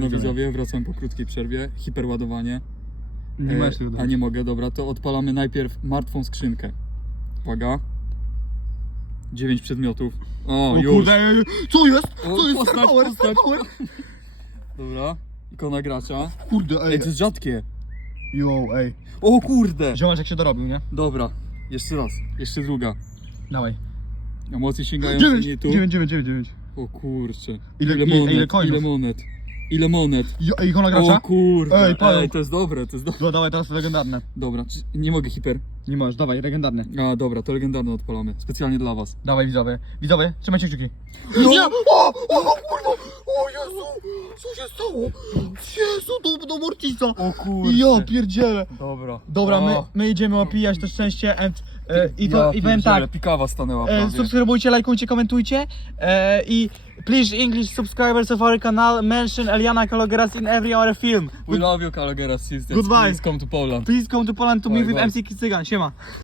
No widzowie, wracam po krótkiej przerwie. Hiperładowanie. Nie E, masz tego A nie mogę, dobra, to odpalamy najpierw martwą skrzynkę. Uwaga. 9 przedmiotów. O, O już. kurde, co jest? Co jest? postać, Star Power, postać. Star Power. Dobra. Ikona gracza. Kurde, ej. Ej, to jest rzadkie. Yo, ej. O kurde. Ziomasz jak się dorobił, nie? Dobra. Jeszcze raz. Jeszcze druga. Dawaj. Emocje sięgają 9, nie tu. 9, 9, 9, 9. O kurcze. Ile- ile- monet? ile coinów? Ile monet? Ile monet? Jo, ej, ikona O gracza? kurde. Ej, Ej, to jest dobre, to jest dobre. No, dawaj teraz legendarne. Dobra, czy- nie mogę hiper. Nie możesz, dawaj, legendarne. A dobra, to legendarne odpalamy. Specjalnie dla was. Dawaj widzowie. Widzowie, trzymajcie kciuki. No. Nie! O! O kurwa! O Jezu! Co się stało? Jezu, do, do Mortisa! O kurczę. Ja pierdzielę! Dobra. Dobra, my, my idziemy opijać to szczęście and, e, i, to, ja i powiem tak. Pikawa stanęła E, prawie. subskrybujcie, lajkujcie, komentujcie e, i please English subscribers of our canal mention Eliana Kalogeras in every other film. We love you, Calogera sisters. Goodbye. Please come to Poland. Please come to Poland to Bye, meet with bye. MC Cygan. Siema.